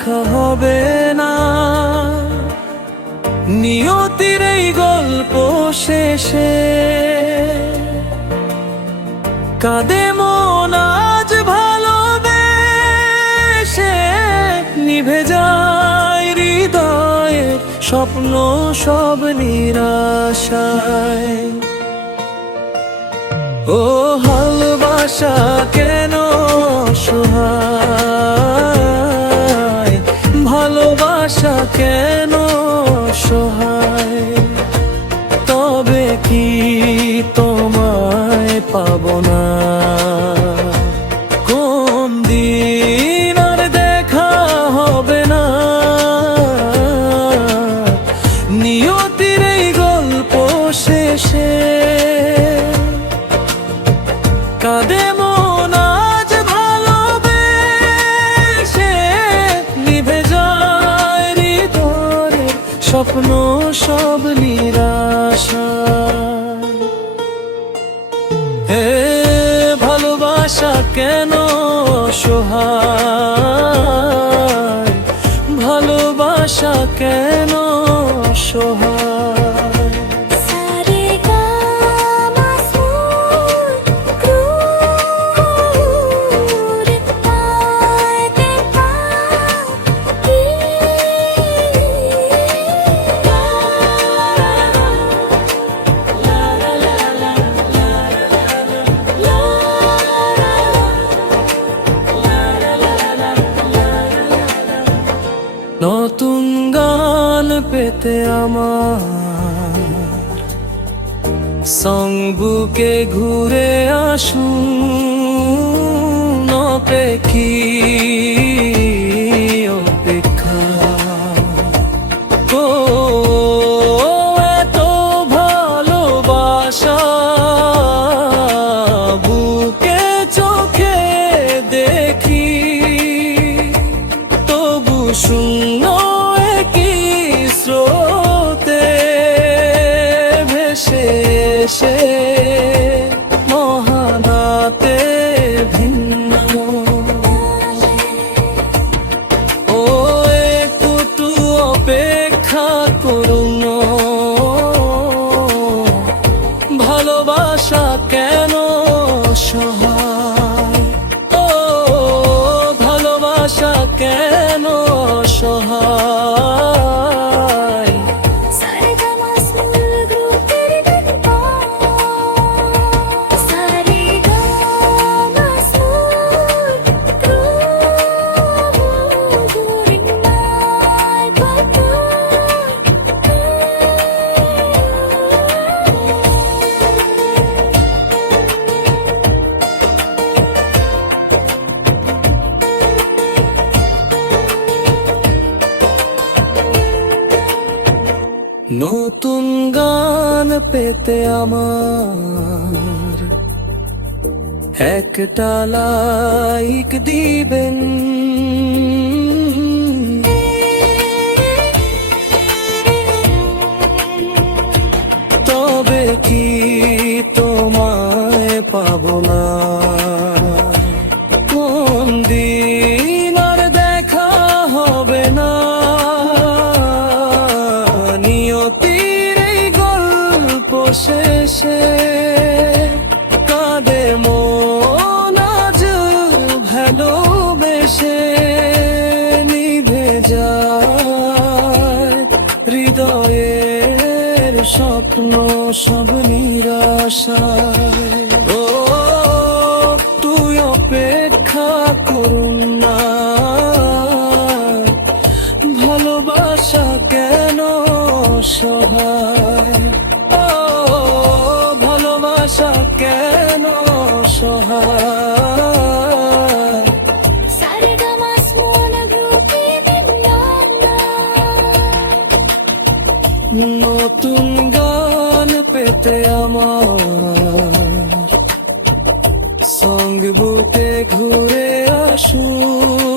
দেখা হবে না। নিয়তির এই গল্প শেষে কাঁদে মন আজ ভালোবেসে, নিভে যায় হৃদয়ের স্বপ্ন সব নিরাশায়। ও ভালোবাসা কেন অসহায়, ভালোবাসা কেন অসহায়, তবে কি তোমায় পাবো না? কোন দিন আর দেখা হবে না? নিয়তির এই গল্প শেষে কাঁদে মন আজ ভালোবেসে, নিভে যায় হৃদয়ের স্বপ্ন সব নিরাশা। হে ভালোবাসা কেন অসহায়, ভালোবাসা কেন অসহায়। নতুন গান পেতে আমার সংবুকে ঘুরে আসুন, অপেক্ষী অপেক্ষা। ও এত ভালোবাসা বুকে চোখে দেখি, তবু শূন্য একই স্রোতে ভেসে এসে মহানাতে ভিন্ন। ও একটু অপেক্ষা করুন, ভালোবাসা কেন সহায়, ও ভালোবাসা কেন সহায়। নতুন গান পেতে আমার একটা লাইক দিবেন, তবে কি তোমায় পাবো না? কোন দিন আর দেখা হবে না? নিয়তির এই গল্প শেষে কাঁদে মন আজ ভালোবেসে, নিভে যায় হৃদয়ের স্বপ্ন সব নিরাশায়। ও তুই অপেক্ষা করুন না, ভালোবাসা কেন সহায়, ও ভালোবাসা কেন সহায়। নতুন গান পেতে আমার সঙ্গ বুকে ঘুরে আসুন,